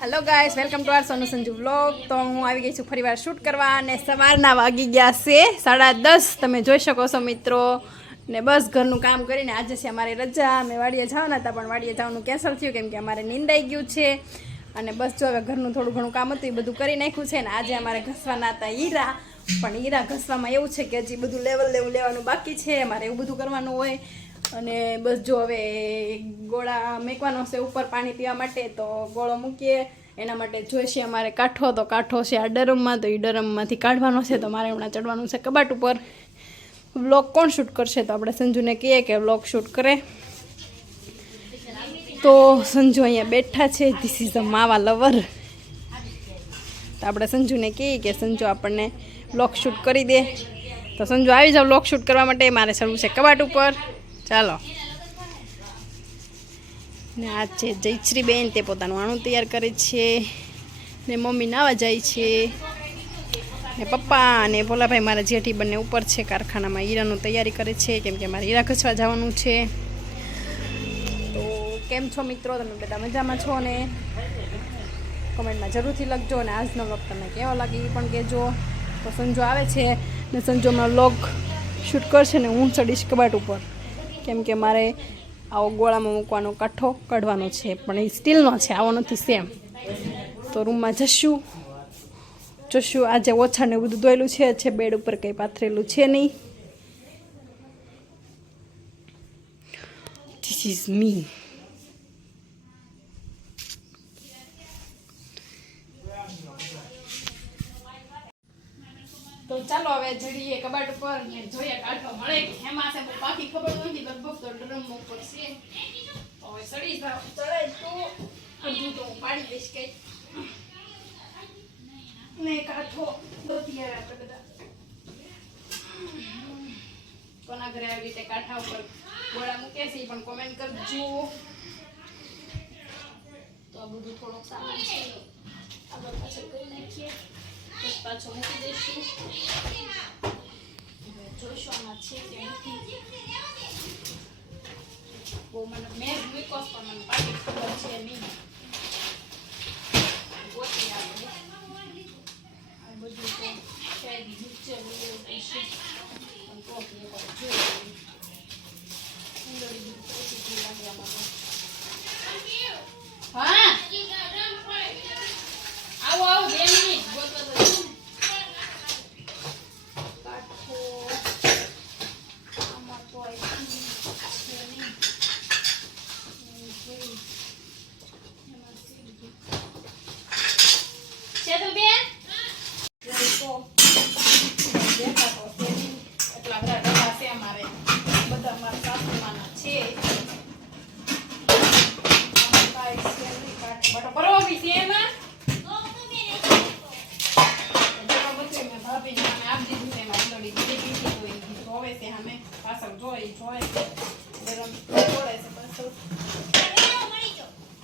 Hello guys, welcome to our Sonu Sanju vlog. તો હું આવી ગઈ છું ફરીવાર શૂટ કરવા અને સવારના વાગી ગયા છે 10:30. તમે જોઈ શકો છો મિત્રો. ને બસ ઘરનું કામ કરીને આજે છે અમારી રજા. અમે વાડીએ જવાના હતા પણ વાડીએ જવાનું કેન્સલ થયું કેમ કે અમારે નીંદાઈ ગયું છે. અને બસ જો હવે ઘરનું થોડું ઘણું કામ હતું એ બધું કરી નાખ્યું છે. ને આજે અમારે ઘસવાના હતા હીરા, પણ હીરા ઘસવામાં એવું છે કે હજી બધું લેવાનું બાકી છે. અમારે એવું બધું કરવાનું હોય. અને બસ જો હવે ગોળા મેકવાનો છે ઉપર પાણી પીવા માટે, તો ગોળો મૂકીએ. એના માટે જોઈશે અમારે કાંઠો. તો કાંઠો છે આ ડરમમાં, તો એ ડરમમાંથી કાઢવાનો છે. તો મારે હમણાં ચડવાનું છે કબાટ ઉપર. વ્લોગ કોણ શૂટ કરશે? તો આપણે સંજુને કહીએ કે વ્લોગ શૂટ કરે. તો સંજુ અહીંયા બેઠા છે. ધીસ ઇઝ અ માવા લવર. તો આપણે સંજુને કહીએ કે સંજુ આપણને વ્લોગ શૂટ કરી દે. તો સંજુ આવી જાવ વ્લોગ શૂટ કરવા માટે. મારે ચડવું છે કબાટ ઉપર. ચાલો. ને આ છે જયશ્રીબેન, તે પોતાનું આણું તૈયાર કરે છે. ને મમ્મી નાવા જાય છે. ને પપ્પા અને ભોલાભાઈ મારા જેઠી બંને ઉપર છે કારખાનામાં હીરાનું તૈયારી કરે છે, કેમ કે મારે હીરા ઘસવા જવાનું છે. તો કેમ છો મિત્રો? તમે બધા મજામાં છો ને? કોમેન્ટમાં જરૂરથી લખજો. અને આજનો વ્લોગ તમને કેવો લાગે એ પણ કહેજો. તો સંજુ આવે છે ને સંજુમાં વ્લોગ શૂટ કરશે ને હું ચડીશ કબાટ ઉપર, કેમ કે મારે આવો ગોળામાં મૂકવાનો કાંઠો કાઢવાનો છે, પણ એ સ્ટીલનો છે, આવો નથી સેમ. તો રૂમમાં જોશું આજે ઓછાને બધું ધોયેલું છે. બેડ ઉપર કંઈ પાથરેલું છે નહીં. ધીસ ઇઝ મી. તો ચાલો હવે જડીએ કબાટ ઉપર ને જોઈએ કાંઠો મળે કે એમાં છે. બાકી ખબર નથી, લગભગ તો ડ્રમ ઉપર છે. હવે ચડી જાવ, ચડાય તો અડધું તો હું પાડી દઈશ કઈ ને કાંઠો ગોતી આવે આપણે બધા. કોના ઘરે આવી રીતે કાંઠા ઉપર ગોળા મૂકે છે પણ કોમેન્ટ કરજો. તો આ બધું થોડોક સામાન છે આગળ પાછળ કરી નાખીએ, પાછો મૂકી દઈશું. જોઈશું આમાં છે કે નથી. બહુ મને મેં મૂકો પણ મને પાછી ખબર છે નહીં. ગોતી આપણે આ બધું તો શાયદ નીચે લેવું પડશે, પણ તો જોઈએ સુંદરી લાગે આમાં. હા આવો 2 મિનિટ ગોતવા તો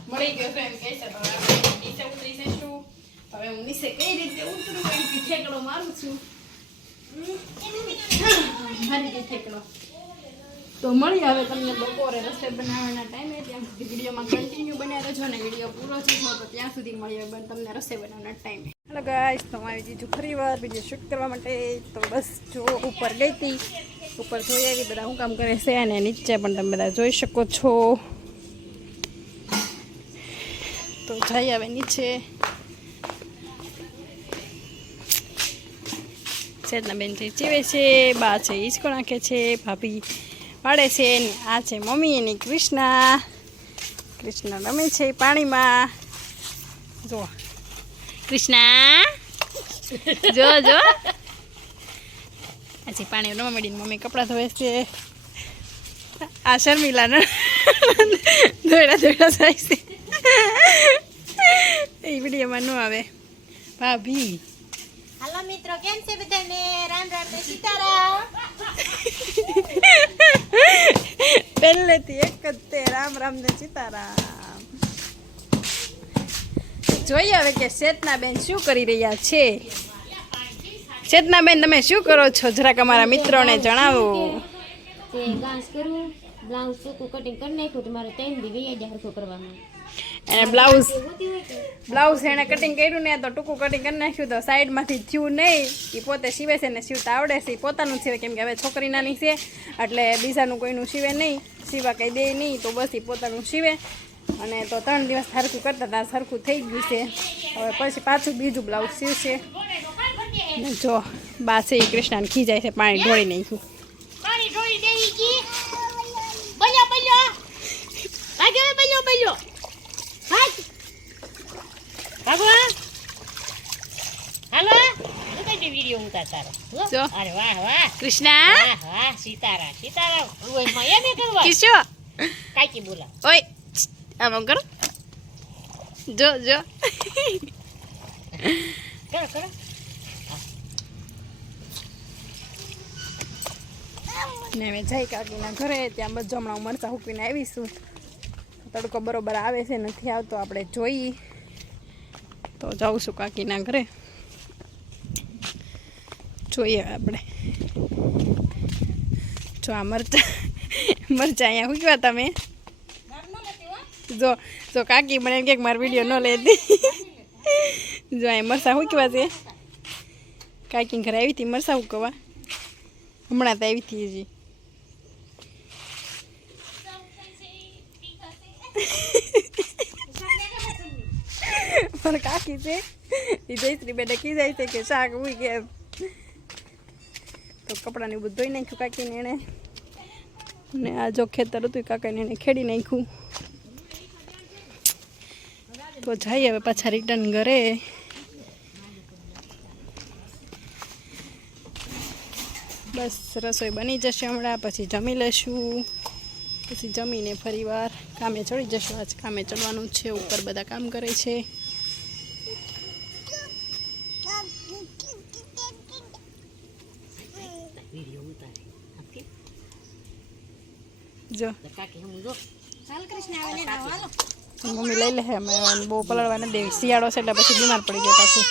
મળી ગયો એમ કહે છે. નીચે ઉતરી જઈશું. હવે હું નીચે કઈ રીતે ઉતરું એમ ઠેકડો મારું છું. મારી ગઈ ઠેકડો. તો મળી હવે તમને બપોરે રસોઈ બનાવવાના ટાઈમે. ત્યાં સુધી વિડીયોમાં કન્ટિન્યુ બન્યા રહેજો ને વિડીયો પૂરો થયો તો ત્યાં સુધી મળીએ તમને રસોઈ બનાવવાના ટાઈમે. હેલો ગાઈસ, તો હું આવી જઈશું ફરી વાર વિડીયો શૂટ કરવા માટે. તો બસ જો ઉપર ગઈ હતી, ઉપર જોઈ આવી બધા શું કામ કરે છે, અને નીચે પણ તમે બધા જોઈ શકો છો. તો જઈ આવે નીચે. સેજના બેન છે ચીવે છે, બા છે હિંચકો નાખે છે, ભાભી પાડે છે, ને આ છે મમ્મી એની કૃષ્ણા રમે છે પાણીમાં. જો કૃષ્ણા જો આજે પાણી રમવા માંડીને મમ્મી કપડાં ધોવે છે. આ શર્મિલા દોડા જાય છે. એ વિડીયોમાં ન આવે. ભાભી હાલો મિત્રો, કેમ છે બધાને? રામ રામ ને સીતારામ. પહેલેથી એક જ તે રામ રામ ને સીતારામ. જોઈએ હવે કે ચેતના બેન શું કરી રહ્યા છે. ચેતના બેન તમે શું કરો છો? જરાક અમારા મિત્રોને જણાવો. ડાન્સ કરું બ્લાઉઝ ટૂંકું કટિંગ કરી નાખ્યું તો મારે 3 દી વહી જાય હરખું કરવામાં. એને બ્લાઉઝ હોતી હોય તો બ્લાઉઝ એને કટિંગ કર્યું ને તો ટૂંકું કટિંગ કરી નાખ્યું તો સાઈડમાંથી થયું નહીં. એ પોતે સીવે છે ને સીવતા આવડે છે. એ પોતાનું સીવે કેમ કે હવે છોકરી નાની છે એટલે બીજાનું કોઈનું સીવે નહીં, સીવા કંઈ દે નહીં તો બસ એ પોતાનું સીવે. અને તો 3 દિવસ સરખું કરતા હતા, સરખું થઈ ગયું છે. હવે પછી પાછું બીજું બ્લાઉઝ સીવશે. ને જો બા છે એ કૃષ્ણાને ખીજાય છે, પાણી ઢોળી નાખ્યું. પાણી ઢોળી દેઈ કી બલ્યો બલ્યો ભાગ્યો બલ્યો બલ્યો ભાગ ભાગો હાલો કઈ વિડિયો ઉતાર તારો જો. અરે વાહ વાહ કૃષ્ણા વાહ વાહ સીતારા સીતારા ઓય એમ કરવા કિશો કાકી બોલા ઓય આમ કરો. જો જો કરો કરો ને મેં જઈ કાકીના ઘરે ત્યાં બધું હમણાં હું મરચાં હૂકવીને આવીશું. તડકો બરોબર આવે છે નથી આવતો, આપણે જોઈએ તો જાઉં છું કાકીના ઘરે. જોઈએ આપણે. જો આ મરચાં અહીંયા હૂકવ્યા તમે. જો જો કાકી મને એમ કે મારો વિડીયો ન લેતી. જો અહીંયા મરચાં હૂકવ્યા છે. કાકીને ઘરે આવી હતી મરચાં હૂકવવા, હમણાં તો આવી હતી હજી. પણ કાકી છે એ જયશ્રી બેને કી જાય છે કે શાક ઉઈ કે તો કપડાને બધું ધોઈ નાખ્યું કાકીને એણે. ને આ જો ખેતર હતું કાકાને એને ખેડી નાખ્યું. તો જઈએ હવે પાછા રિટર્ન ઘરે. બસ રસોઈ બની જશે હમણાં, પછી જમી લઈશું. પછી જમીને ફરી વાર કામે ચડી જશું. આજ કામે ચડવાનું છે, ઉપર બધા કામ કરે છે. જો કાકી હું જો ચાલ કૃષ્ણ આવે ને હાલો મમ્મી લઈ લે. અમે બહુ પલળવા નથી દેવી, શિયાળો છે એટલે પછી બીમાર પડી જાય પાછી.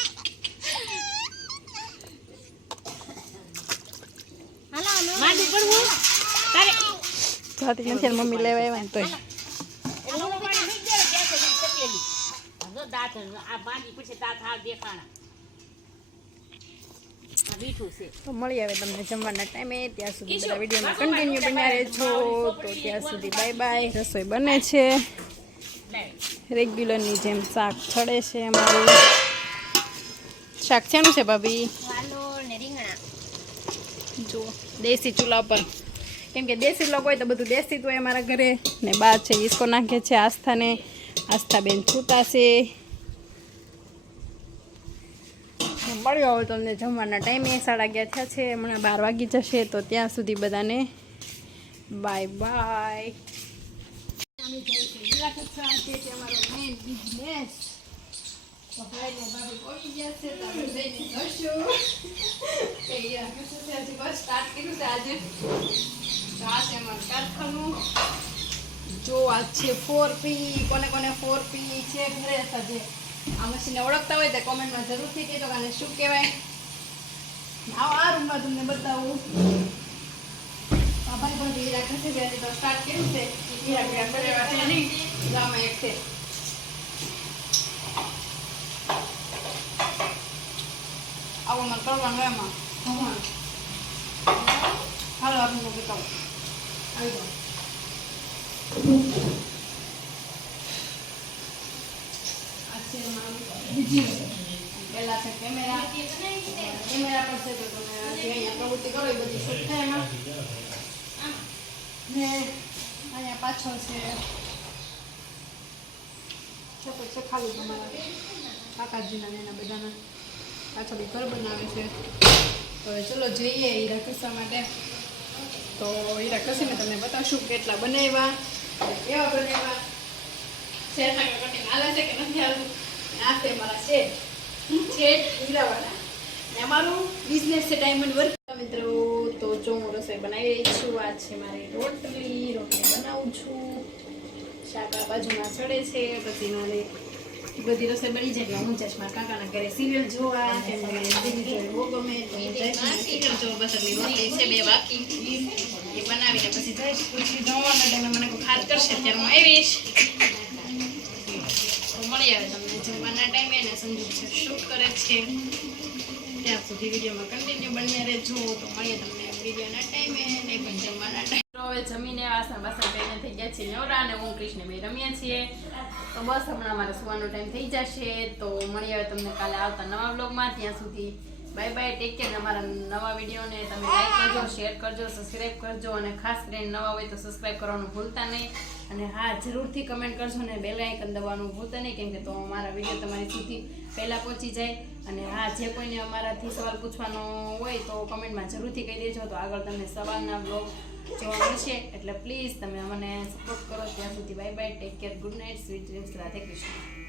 માંડું પડવું તારે જાતી નથી મમ્મી લેવા આવ્યા ને તોય. દાંત આ બાંધી પછી દાંત હાલ દેખાણા આ મીઠું છે તો મળી આવે તમને જમવાના ટાઈમે. ત્યાં સુધી બધા વિડીયોમાં કન્ટિન્યુ બન્યા રહેજો. તો ત્યાં સુધી બાય બાય. રસોઈ બને છે રેગ્યુલરની જેમ. શાક છડે છે અમારું. શાક શેનું છે ભાભી? વાલોળ ને રીંગણા. જુઓ દેશી ચૂલા ઉપર, કેમ કે દેશી લોકો હોય તો બધું દેશી જ હોય અમારા ઘરે. ને બા છે ઈસકો નાખે છે આસ્થાને. આસ્થાબેન છૂતા છે. મળ્યો હવે તમને જમવાના ટાઈમે. 11:30 થયા છે, હમણાં 12 વાગી જશે. તો ત્યાં સુધી બધાને બાય બાય. જો આ છે 4P. કોને કોને 4P છે ઘરે સજે આ મશીનને ઓળખતા હોય તો કોમેન્ટમાં જરૂરથી કહેજો કે આને શું કહેવાય. આવો આ રૂમમાં તમને બતાવું. ભાઈ પણ હીરા ખસી ગયા તો સ્ટાર્ટ કર્યું છે. હીરા પીડા પડેવા છે નહીં, ગામમાં એક છે. આવું મને કરવાનું એમાં ભગવાન. હાલો આપણે બતાવું. આવી જાઓ. પેલા છે કેમેરા પર છે તો તમે અહીંયા પ્રવૃત્તિ કરો એ બધી શૂટ થાય એમાં. ને અહીંયા પાછળ છે છોકરો છે ખાલી તમારા કાકાજીના ને એના બધાના પાછળ ઘર બનાવે છે. તો ચલો જઈએ હીરા ઘસવા માટે. તો હીરા ઘસીને તમને બતાવશું કેટલા બનાવ્યા, કેવા બનાવ્યા, શેરના કટિંગ હાલે છે કે નથી હાલતું. આ છે મારા શેઠ હીરાવાળા ને અમારું બિઝનેસ છે ડાયમંડ વર્ક. મિત્રો તો જો હું રસોઈ બનાવી રહી છું. આ છે મારી રોટલી બનાવું છું. શાક આ બાજુમાં ચડે છે. પછી મારે બધી રસોઈ બની જાય એટલે હું જઈશ મારા કાકાના ઘરે સિરિયલ જોવા. બહુ ગમે તો હું જઈશ સિરિયલ જોવા. બસ એટલી રોટલી છે 2 બાકી. એ બનાવીને પછી જઈશ પછી જમવાના ટાઈમે મને કોઈ ખાત કરશે ત્યારે હું આવીશ તો મળી આવે તમને જમવાના ટાઈમે ને સંજુ છે શૂટ કરે છે ત્યાં સુધી વિડીયોમાં કન્ટિન્યુ બન્યા રહેજો તો મળીએ તમને વિડીયોના ટાઈમે ને પણ જમવાના ટાઈમે હવે જમીને વાસણ કરીને થઈ ગયા છે નવરા અને હું કૃષ્ણ બે રમ્યા છીએ તો બસ હમણાં મારે સુવાનો ટાઈમ થઈ જશે તો મળી આવે તમને કાલે આવતા નવા બ્લોગમાં ત્યાં સુધી બાય બાય ટેક કેર અમારા નવા વિડીયોને તમે લાઈક કરજો શેર કરજો સબસ્ક્રાઈબ કરજો અને ખાસ કરીને નવા હોય તો સબસ્ક્રાઈબ કરવાનું ભૂલતા નહીં અને હા જરૂરથી કમેન્ટ કરજો ને બેલ આઇકન દબાવવાનું ભૂલતા નહીં કેમ કે તો અમારા વિડીયો તમારી સુધી પહેલાં પહોંચી જાય અને હા જે કોઈને અમારાથી સવાલ પૂછવાનો હોય તો કમેન્ટમાં જરૂરથી કહી દેજો તો આગળ તમને સવાલના બ્લોગ જોવા મળશે એટલે પ્લીઝ તમે અમને સપોર્ટ કરો ત્યાં સુધી bye bye take care good night sweet dreams Radhe Krishna.